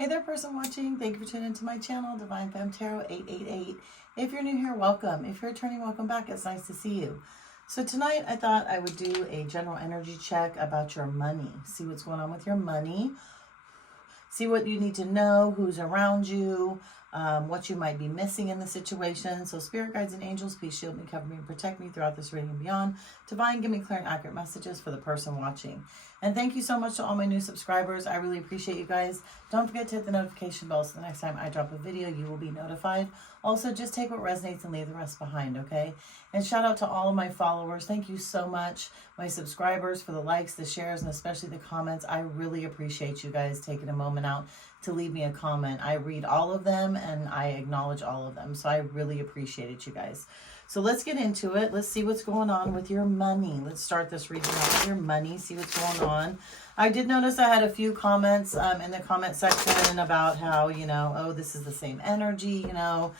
Hey there, person watching. Thank you for tuning into my channel, Divine Femme Tarot 888. If you're new here, welcome. If you're returning, welcome back. It's nice to see you. So tonight I thought I would do a general energy check about your money. See what's going on with your money. See what you need to know, who's around you, what you might be missing in the situation. So spirit guides and angels, please shield me, cover me, and protect me throughout this reading and beyond. Divine, give me clear and accurate messages for the person watching. And thank you so much to all my new subscribers. I really appreciate you guys. Don't forget to hit the notification bell so the next time I drop a video, you will be notified. Also, just take what resonates and leave the rest behind, okay? And shout out to all of my followers. Thank you so much, my subscribers, for the likes, the shares, and especially the comments. I really appreciate you guys taking a moment out to leave me a comment. I read all of them and I acknowledge all of them. So I really appreciate it, you guys. So let's get into it. Let's see what's going on with your money. Let's start this reading out with your money, see what's going on. I did notice I had a few comments in the comment section about how, you know, oh, this is the same energy, you know,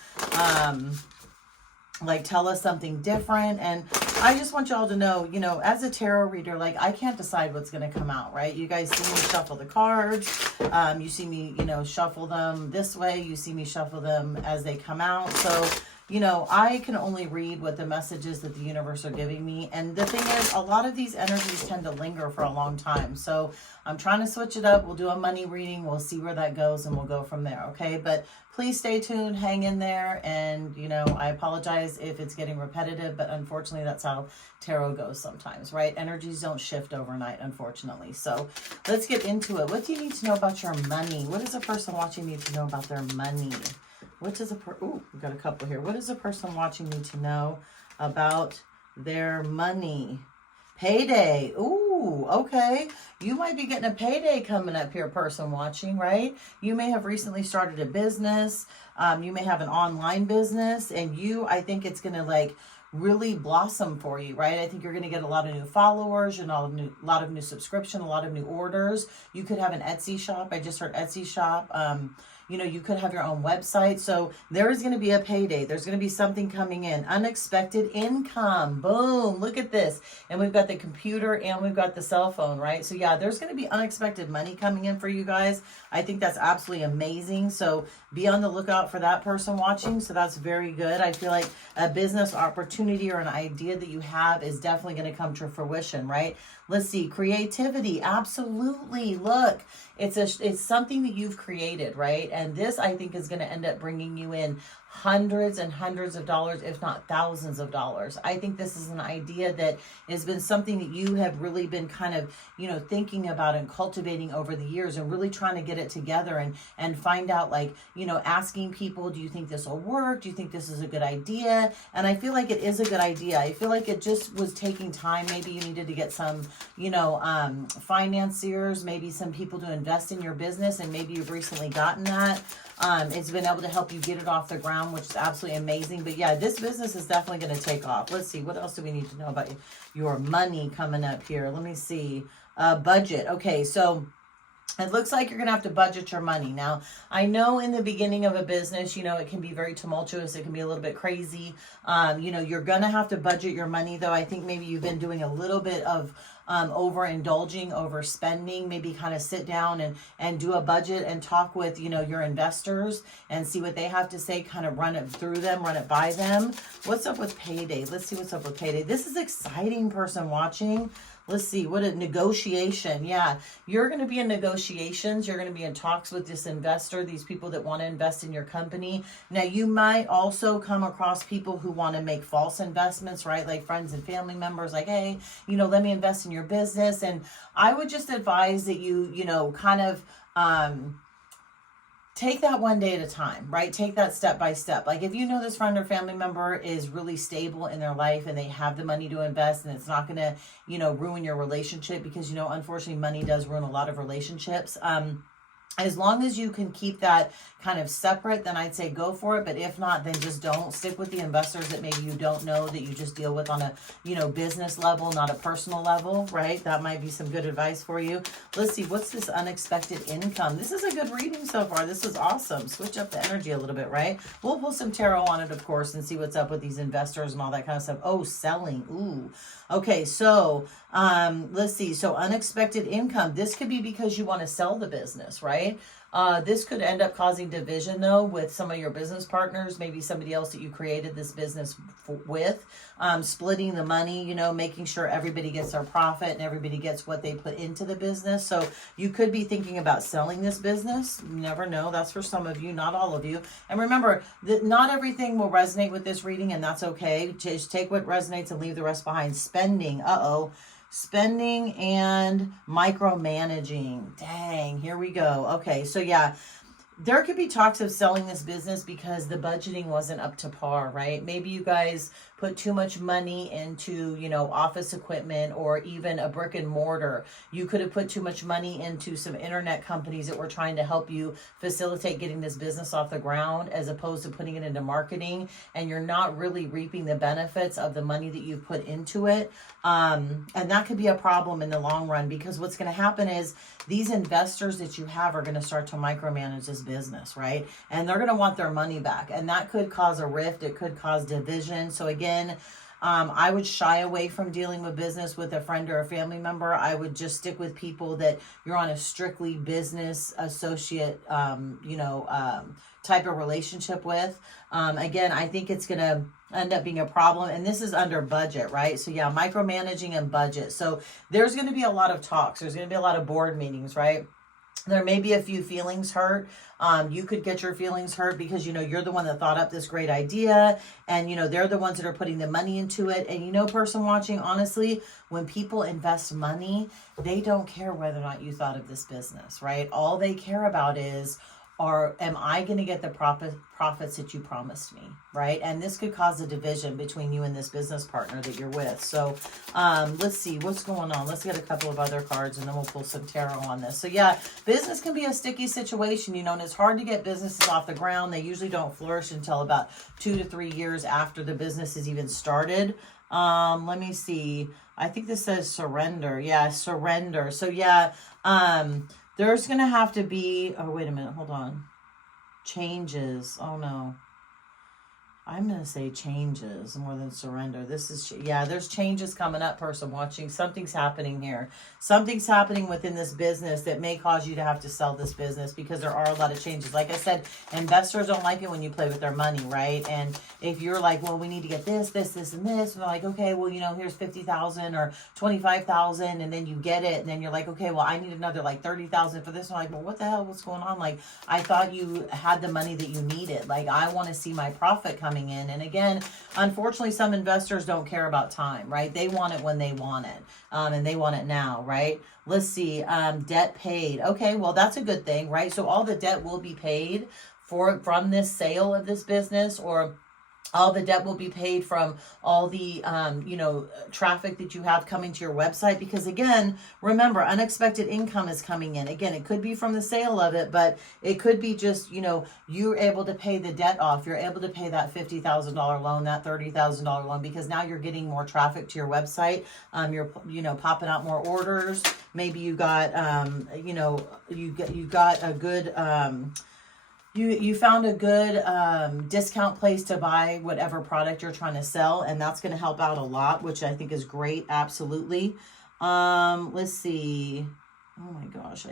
like tell us something different. And I just want y'all to know, you know, as a tarot reader, like I can't decide what's going to come out, right? You guys see me shuffle the cards. You see me, you know, shuffle them this way. You see me shuffle them as they come out. So, you know, I can only read what the messages that the universe are giving me. And the thing is, a lot of these energies tend to linger for a long time. So I'm trying to switch it up. We'll do a money reading. We'll see where that goes and we'll go from there. Okay. But please stay tuned, hang in there. And, you know, I apologize if it's getting repetitive, but unfortunately that's how tarot goes sometimes, right? Energies don't shift overnight, unfortunately. So let's get into it. What do you need to know about your money? What does a person watching need to know about their money? What does we've got a couple here. What does a person watching need to know about their money? Payday. Ooh, okay. You might be getting a payday coming up here, person watching, right? You may have recently started a business. You may have an online business, and I think it's going to like really blossom for you, right? I think you're going to get a lot of new followers, and a lot of new subscription, a lot of new orders. You could have an Etsy shop. I just heard Etsy shop. You know, you could have your own website. So there is going to be a payday. There's going to be something coming in. Unexpected income. Boom. Look at this. And we've got the computer and we've got the cell phone, right? So yeah, there's going to be unexpected money coming in for you guys. I think that's absolutely amazing. So be on the lookout for that, person watching. So that's very good. I feel like a business opportunity or an idea that you have is definitely going to come to fruition, right? Let's see. Creativity. Absolutely. Look, it's something that you've created, right? And this, I think, is going to end up bringing you in hundreds and hundreds of dollars, if not thousands of dollars. I think this is an idea that has been something that you have really been kind of, you know, thinking about and cultivating over the years and really trying to get it together and find out, like, you know, asking people, do you think this will work? Do you think this is a good idea? And I feel like it is a good idea. I feel like it just was taking time. Maybe you needed to get some, you know, financiers, maybe some people to invest in your business, and maybe you've recently gotten that. It's been able to help you get it off the ground, which is absolutely amazing. But yeah, this business is definitely going to take off. Let's see. What else do we need to know about your money coming up here? Let me see. Budget. Okay, so it looks like you're going to have to budget your money. Now, I know in the beginning of a business, you know, it can be very tumultuous. It can be a little bit crazy. You know, you're going to have to budget your money, though. I think maybe you've been doing a little bit of overindulging, overspending. Maybe kind of sit down and do a budget and talk with, you know, your investors and see what they have to say, kind of run it through them, run it by them. What's up with payday? Let's see what's up with payday. This is exciting, person watching. Let's see, what a negotiation. Yeah, you're going to be in negotiations. You're going to be in talks with this investor, these people that want to invest in your company. Now, you might also come across people who want to make false investments, right? Like friends and family members, like, hey, you know, let me invest in your business. And I would just advise that you know, kind of take that one day at a time, right? Take that step by step. Like if you know this friend or family member is really stable in their life and they have the money to invest, and it's not going to, you know, ruin your relationship, because, you know, unfortunately money does ruin a lot of relationships. As long as you can keep that kind of separate, then I'd say go for it. But if not, then just don't. Stick with the investors that maybe you don't know, that you just deal with on a, you know, business level, not a personal level, right? That might be some good advice for you. Let's see, what's this unexpected income? This is a good reading so far. This is awesome. Switch up the energy a little bit, right? We'll pull some tarot on it, of course, and see what's up with these investors and all that kind of stuff. Oh, selling. Ooh. Okay, so let's see. So unexpected income. This could be because you want to sell the business, right? right? This could end up causing division, though, with some of your business partners, maybe somebody else that you created this business with, splitting the money, you know, making sure everybody gets their profit and everybody gets what they put into the business. So you could be thinking about selling this business. You never know. That's for some of you, not all of you. And remember that not everything will resonate with this reading, and that's okay. Just take what resonates and leave the rest behind. Spending. Spending and micromanaging. Dang, here we go. Okay, so yeah, there could be talks of selling this business because the budgeting wasn't up to par, right? Maybe you guys put too much money into, you know, office equipment or even a brick and mortar. You could have put too much money into some internet companies that were trying to help you facilitate getting this business off the ground, as opposed to putting it into marketing, and you're not really reaping the benefits of the money that you've put into it. And that could be a problem in the long run, because what's going to happen is these investors that you have are going to start to micromanage this business, right? And they're going to want their money back, and that could cause a rift. It could cause division. So again, I would shy away from dealing with business with a friend or a family member. I would just stick with people that you're on a strictly business associate, type of relationship with. Again, I think it's going to end up being a problem, and this is under budget, right? So yeah, micromanaging and budget. So there's going to be a lot of talks. There's going to be a lot of board meetings, right? There may be a few feelings hurt. You could get your feelings hurt because, you know, you're the one that thought up this great idea, and, you know, they're the ones that are putting the money into it. And, you know, person watching, honestly, when people invest money, they don't care whether or not you thought of this business, right? All they care about is, am I going to get the profits that you promised me, right? And this could cause a division between you and this business partner that you're with. So let's see what's going on. Let's get a couple of other cards, and then we'll pull some tarot on this. So yeah, business can be a sticky situation, you know, and it's hard to get businesses off the ground. They usually don't flourish until about 2 to 3 years after the business is even started. Let me see. I think this says surrender. Yeah, surrender. So yeah, there's going to have to be, oh, wait a minute, hold on. Changes. Oh, no. I'm going to say changes more than surrender. This is, yeah, there's changes coming up, person watching. Something's happening here. Something's happening within this business that may cause you to have to sell this business, because there are a lot of changes. Like I said, investors don't like it when you play with their money, right? And if you're like, well, we need to get this, and this, and they're like, okay, well, you know, here's 50,000 or 25,000, and then you get it, and then you're like, okay, well, I need another like 30,000 for this one. Like, well, what the hell? What's going on? Like, I thought you had the money that you needed. Like, I want to see my profit coming in. And again, unfortunately, some investors don't care about time, right? They want it when they want it, and they want it now, right? Let's see, debt paid. Okay, well, that's a good thing, right? So all the debt will be paid from this sale of this business, or all the debt will be paid from all the, traffic that you have coming to your website. Because again, remember, unexpected income is coming in. Again, it could be from the sale of it, but it could be just, you know, you're able to pay the debt off. You're able to pay that $50,000 loan, that $30,000 loan, because now you're getting more traffic to your website. You're, popping out more orders. Maybe you got, you got a good, you found a good discount place to buy whatever product you're trying to sell, and that's going to help out a lot, which I think is great. Absolutely. Let's see. Oh my gosh,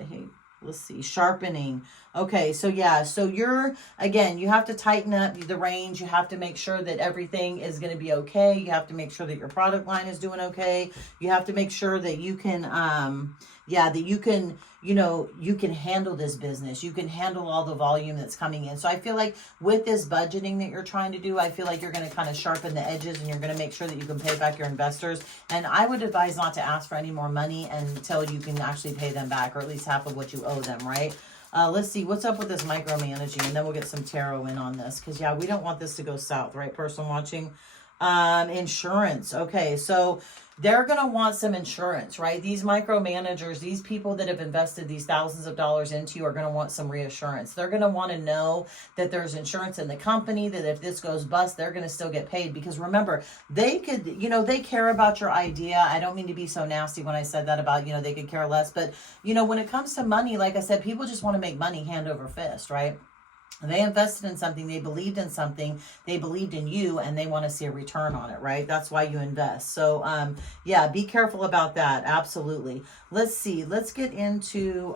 let's see, sharpening. Okay, so yeah, so you have to tighten up the range. You have to make sure that everything is going to be okay. You have to make sure that your product line is doing okay. You have to make sure that you can, you can handle this business. You can handle all the volume that's coming in. So I feel like with this budgeting that you're trying to do, I feel like you're going to kind of sharpen the edges, and you're going to make sure that you can pay back your investors. And I would advise not to ask for any more money until you can actually pay them back, or at least half of what you owe them, right? Let's see, what's up with this micromanaging, and then we'll get some tarot in on this, because yeah, we don't want this to go south, right, person watching? Insurance. Okay, so they're going to want some insurance, right? These micromanagers, these people that have invested these thousands of dollars into you, are going to want some reassurance. They're going to want to know that there's insurance in the company, that if this goes bust, they're going to still get paid. Because remember, they could, they care about your idea. I don't mean to be so nasty when I said that about, they could care less. But, when it comes to money, like I said, people just want to make money hand over fist, right? They invested in something, they believed in something, they believed in you, and they want to see a return on it, right? That's why you invest. So, be careful about that. Absolutely. Let's see. Let's get into,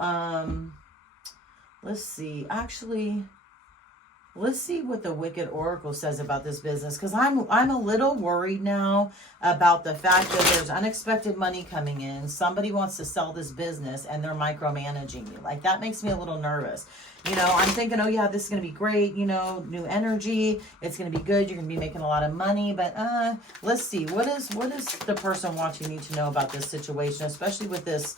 Let's see. Actually, let's see what the Wicked Oracle says about this business, because I'm a little worried now about the fact that there's unexpected money coming in. Somebody wants to sell this business and they're micromanaging you. Like, that makes me a little nervous. You know, I'm thinking, oh yeah, this is going to be great, you know, new energy. It's going to be good. You're going to be making a lot of money. But let's see. What is the person watching need to know about this situation, especially with this,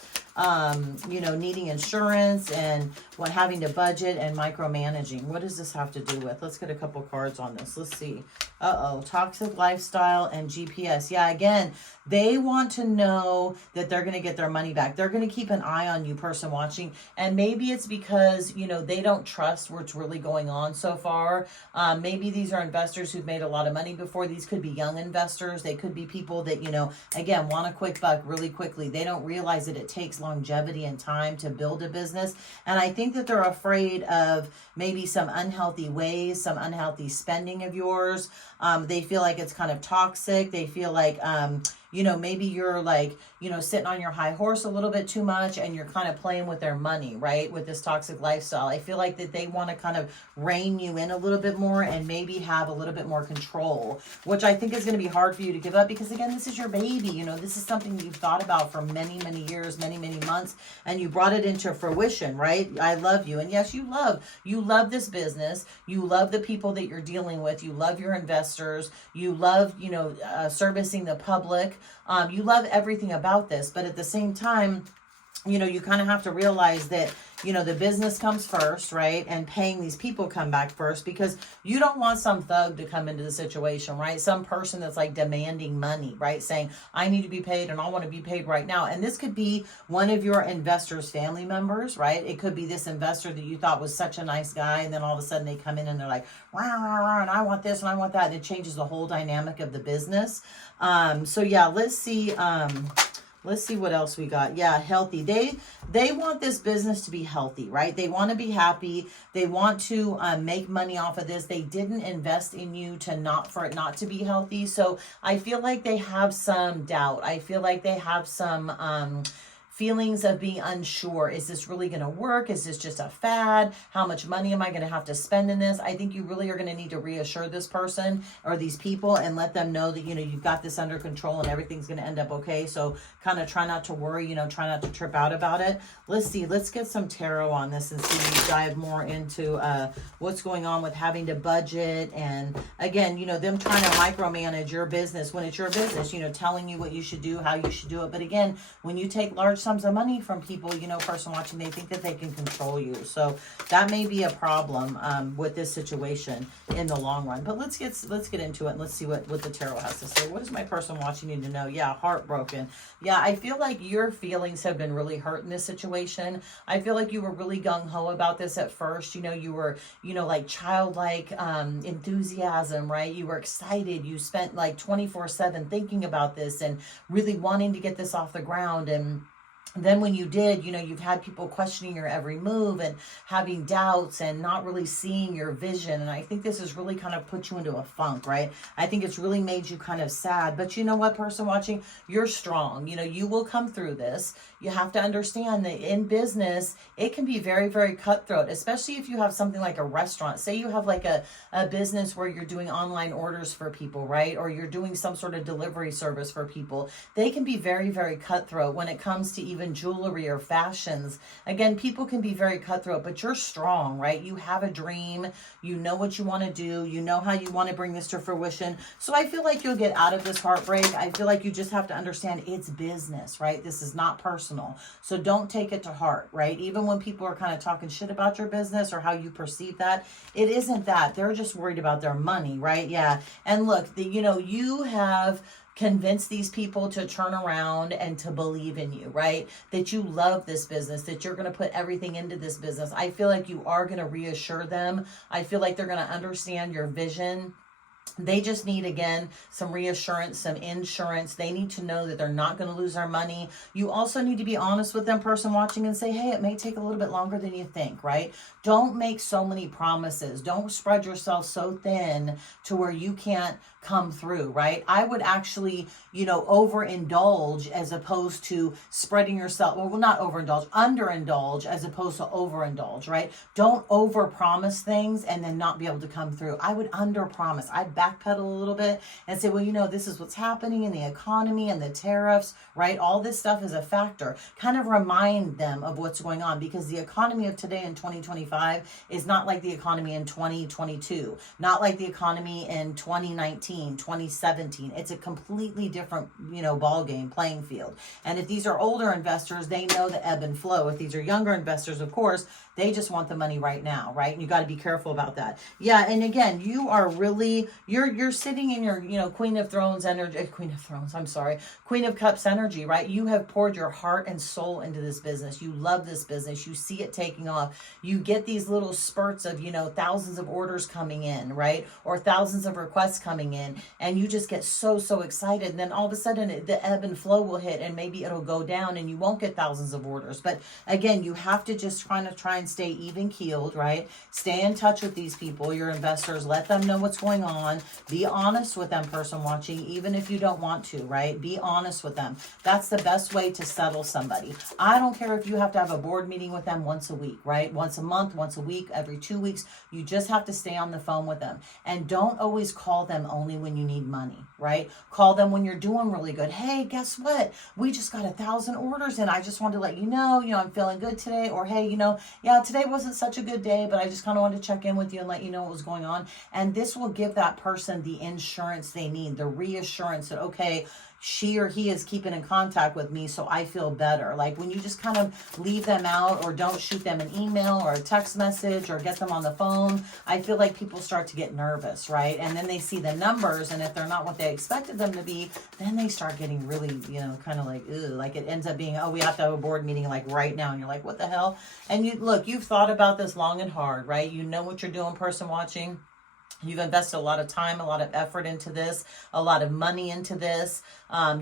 you know, needing insurance and what having to budget and micromanaging? What does this have to do with? Let's get a couple cards on this. Let's see. Toxic lifestyle and GPS. Yeah, again, they want to know that they're going to get their money back. They're going to keep an eye on you, person watching. And maybe it's because, you know, they don't trust what's really going on so far. Maybe these are investors who've made a lot of money before. These could be young investors. They could be people that, you know, again, want a quick buck really quickly. They don't realize that it takes longevity and time to build a business. And I think that they're afraid of maybe some unhealthy ways, some unhealthy spending of yours. They feel like it's kind of toxic. They feel like, you know, maybe you're like, you know, sitting on your high horse a little bit too much and you're kind of playing with their money, right? With this toxic lifestyle. I feel like that they want to kind of rein you in a little bit more and maybe have a little bit more control, which I think is going to be hard for you to give up because, again, this is your baby. You know, this is something you've thought about for many, many years, many, many months, and you brought it into fruition, right? I love you. And yes, you love this business. You love the people that you're dealing with. You love your investors. You love, you know, servicing the public. You love everything about this, but at the same time, you know, you kind of have to realize that, you know, the business comes first, right? And paying these people come back first, because you don't want some thug to come into the situation, right? Some person that's like demanding money, right? Saying, I need to be paid and I want to be paid right now. And this could be one of your investors' family members, right? It could be this investor that you thought was such a nice guy. And then all of a sudden they come in and they're like, wow, and I want this and I want that. And it changes the whole dynamic of the business. So yeah, let's see. Let's see what else we got. Yeah, healthy. They want this business to be healthy, right? They want to be happy. They want to make money off of this. They didn't invest in you for it not to be healthy. So I feel like they have some doubt. I feel like they have some feelings of being unsure. Is this really going to work? Is this just a fad? How much money am I going to have to spend in this? I think you really are going to need to reassure this person or these people and let them know that, you know, you've got this under control and everything's going to end up okay. So kind of try not to worry, you know, try not to trip out about it. Let's see. Let's get some tarot on this and see, dive more into what's going on with having to budget. And again, you know, them trying to micromanage your business when it's your business, you know, telling you what you should do, how you should do it. But again, when you take large sums of money from people, you know, person watching, they think that they can control you. So that may be a problem with this situation in the long run. But let's get into it and let's see what the tarot has to say. What does my person watching need to know? Yeah, heartbroken. Yeah, I feel like your feelings have been really hurt in this situation. I feel like you were really gung-ho about this at first. You know, you were, you know, like childlike enthusiasm, right? You were excited. You spent like 24/7 thinking about this and really wanting to get this off the ground. And then when you did, you know, you've had people questioning your every move and having doubts and not really seeing your vision. And I think this has really kind of put you into a funk, right? I think it's really made you kind of sad. But you know what, person watching, you're strong. You know, you will come through this. You have to understand that in business, it can be very, very cutthroat, especially if you have something like a restaurant. Say you have like a business where you're doing online orders for people, right? Or you're doing some sort of delivery service for people. They can be very, very cutthroat when it comes to even jewelry or fashions. Again, people can be very cutthroat, but you're strong, right? You have a dream. You know what you want to do. You know how you want to bring this to fruition. So I feel like you'll get out of this heartbreak. I feel like you just have to understand it's business, right? This is not personal. So don't take it to heart, right? Even when people are kind of talking shit about your business or how you perceive that, it isn't that. They're just worried about their money, right? Yeah. And look, you know, you have convince these people to turn around and to believe in you, right? That you love this business, that you're going to put everything into this business. I feel like you are going to reassure them. I feel like they're going to understand your vision. They just need, again, some reassurance, some insurance. They need to know that they're not going to lose their money. You also need to be honest with them, person watching, and say, hey, it may take a little bit longer than you think, right? Don't make so many promises. Don't spread yourself so thin to where you can't come through, right? I would actually, overindulge as opposed to spreading yourself, well, not overindulge, underindulge as opposed to overindulge, right? Don't overpromise things and then not be able to come through. I would underpromise. I'd backpedal a little bit and say, well, this is what's happening in the economy and the tariffs, right? All this stuff is a factor. Kind of remind them of what's going on, because the economy of today in 2025 is not like the economy in 2022, not like the economy in 2019, 2017. It's a completely different, ball game, playing field. And if these are older investors, they know the ebb and flow. If these are younger investors, of course, they just want the money right now, right? And you got to be careful about that. Yeah, and again, you are really, you're sitting in your, Queen of Cups energy, right? You have poured your heart and soul into this business. You love this business. You see it taking off. You get these little spurts of, thousands of orders coming in, right? Or thousands of requests coming in, and you just get so excited. And then all of a sudden the ebb and flow will hit, and maybe it'll go down and you won't get thousands of orders. But again, you have to just try and stay even keeled, right? Stay in touch with these people, your investors. Let them know what's going on. Be honest with them, person watching, even if you don't want to, right? Be honest with them. That's the best way to settle somebody. I don't care if you have to have a board meeting with them once a week, right? Once a month, once a week, every 2 weeks. You just have to stay on the phone with them. And don't always call them only when you need money, right? Call them when you're doing really good. Hey, guess what? We just got 1,000 orders in. I just wanted to let you know, I'm feeling good today. Or, hey, yeah, today wasn't such a good day, but I just kind of wanted to check in with you and let you know what was going on. And this will give that person the insurance they need, the reassurance that, okay, she or he is keeping in contact with me, so I feel better. Like when you just kind of leave them out, or don't shoot them an email or a text message or get them on the phone, I feel like people start to get nervous, right? And then they see the numbers, and if they're not what they expected them to be, then they start getting really, kind of like, ew, like it ends up being, oh, we have to have a board meeting like right now. And you're like, what the hell? And you've thought about this long and hard, right? You know what you're doing, person watching. You've invested a lot of time, a lot of effort into this, a lot of money into this.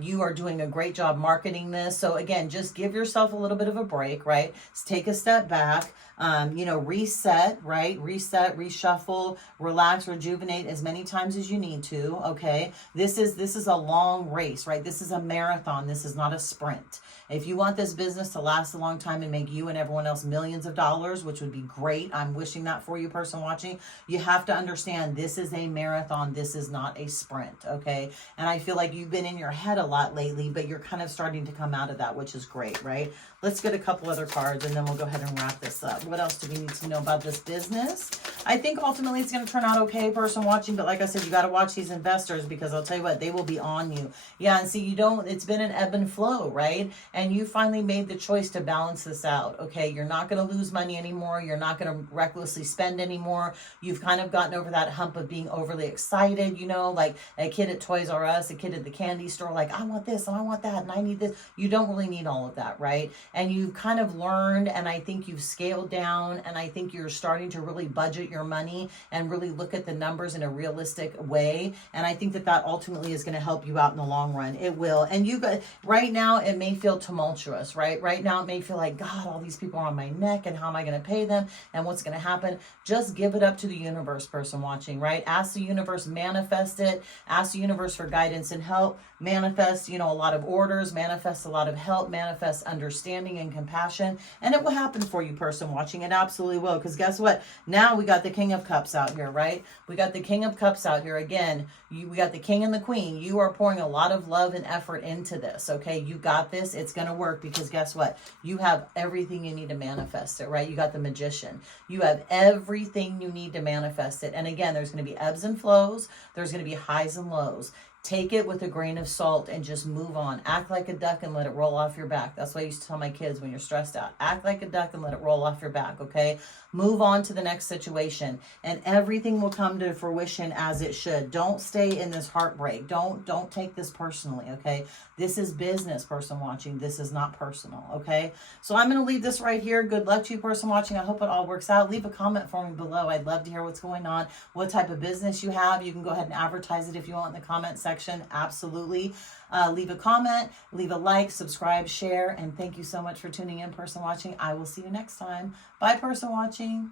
You are doing a great job marketing this. So again, just give yourself a little bit of a break, right? Just take a step back, reset, right? Reset, reshuffle, relax, rejuvenate as many times as you need to, okay? This is a long race, right? This is a marathon. This is not a sprint. If you want this business to last a long time and make you and everyone else millions of dollars, which would be great, I'm wishing that for you, person watching, you have to understand this is a marathon. This is not a sprint, okay? And I feel like you've been in your head a lot lately, but you're kind of starting to come out of that, which is great, right? Let's get a couple other cards, and then we'll go ahead and wrap this up. What else do we need to know about this business? I think ultimately it's going to turn out okay, person watching, but like I said, you got to watch these investors, because I'll tell you what, they will be on you. Yeah, and see, it's been an ebb and flow, right? And you finally made the choice to balance this out, okay? You're not going to lose money anymore. You're not going to recklessly spend anymore. You've kind of gotten over that hump of being overly excited, like a kid at Toys R Us, a kid at the candy store, like, I want this and I want that and I need this. You don't really need all of that, right? And you've kind of learned, and I think you've scaled down, and I think you're starting to really budget your money and really look at the numbers in a realistic way. And I think that ultimately is going to help you out in the long run. It will. And right now it may feel tumultuous, right? Right now it may feel like, God, all these people are on my neck, and how am I going to pay them, and what's going to happen? Just give it up to the universe, person watching, right? Ask the universe, manifest it. Ask the universe for guidance and help. Manifest, a lot of orders, manifest a lot of help, manifest understanding and compassion, and it will happen for you, person watching. It absolutely will, because guess what? Now we got the King of Cups out here, right? We got the King of Cups out here. Again, we got the King and the Queen. You are pouring a lot of love and effort into this, okay? You got this. It's going to work, because guess what? You have everything you need to manifest it, right? You got the Magician. You have everything you need to manifest it. And again, there's going to be ebbs and flows. There's going to be highs and lows. Take it with a grain of salt and just move on. Act like a duck and let it roll off your back. That's what I used to tell my kids when you're stressed out. Act like a duck and let it roll off your back, okay? Move on to the next situation, and everything will come to fruition as it should. Don't stay in this heartbreak. Don't take this personally, okay? This is business, person watching. This is not personal, okay? So I'm going to leave this right here. Good luck to you, person watching. I hope it all works out. Leave a comment for me below. I'd love to hear what's going on, what type of business you have. You can go ahead and advertise it if you want in the comment section. Absolutely. Leave a comment, leave a like, subscribe, share, and thank you so much for tuning in, person watching. I will see you next time. Bye, person watching.